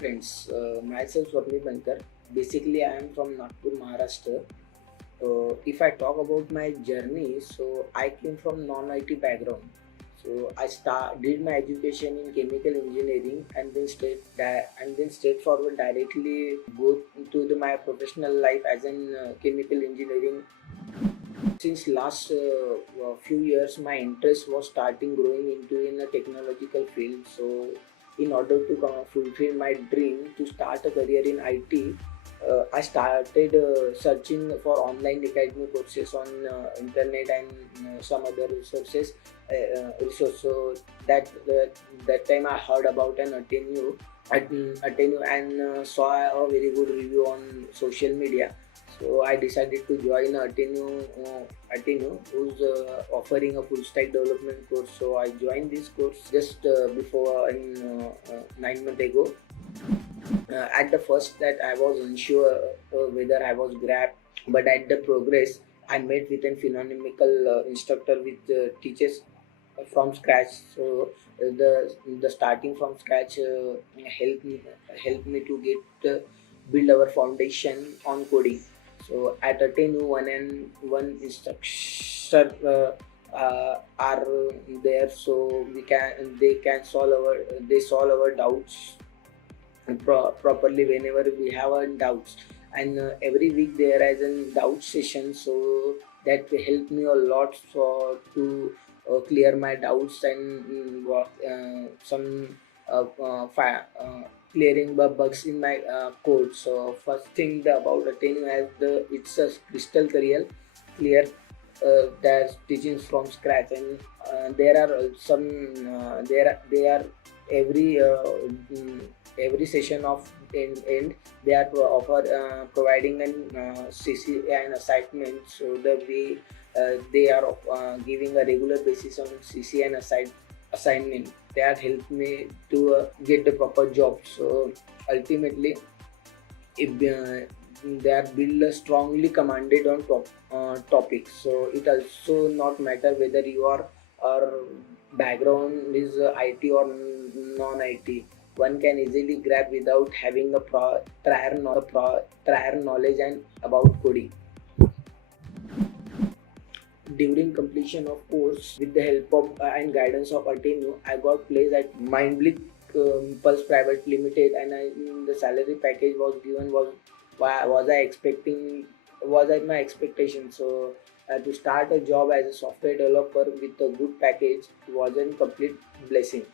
friends, myself Swapnil Bankar. Basically, I am from Nagpur, Maharashtra. If I talk about my journey, so I came from non-IT background. So did my education in chemical engineering and then straightforward directly go to my professional life as in chemical engineering. Since last few years, my interest was starting growing into in a technological field. So, in order to fulfill my dream to start a career in IT, I started searching for online academy courses on internet and some other resources. So that time I heard about an AttainU and saw a very good review on social media. So I decided to join AttainU, who's offering a full stack development course. So I joined this course just before 9 months ago. At the first that I was unsure whether I was grabbed, but at the progress I met with a phenomenal instructor with teachers from scratch. So the starting from scratch helped me to get build our foundation on coding. So at AttainU, one instructor are there, so they solve our doubts properly whenever we have a doubts. And every week there is a doubt session, so that helped me a lot to clear my doubts and some clearing the bugs in my code. So first thing about attaining as it's a crystal clear there's teachings from scratch, and there are some they are every every session of end they are providing an CC and assignment. So the way they are giving a regular basis on CC and assignment that helped me to get the proper job. So ultimately, if they are built strongly commanded on topics, so it also not matter whether you are or background is IT or non-IT. One can easily grab without having a prior knowledge and about coding. During completion of course, with the help of and guidance of AttainU, I got placed at Mindblick Pulse Private Limited, and the salary package was given was I expecting was at my expectation. So to start a job as a software developer with a good package was a complete blessing.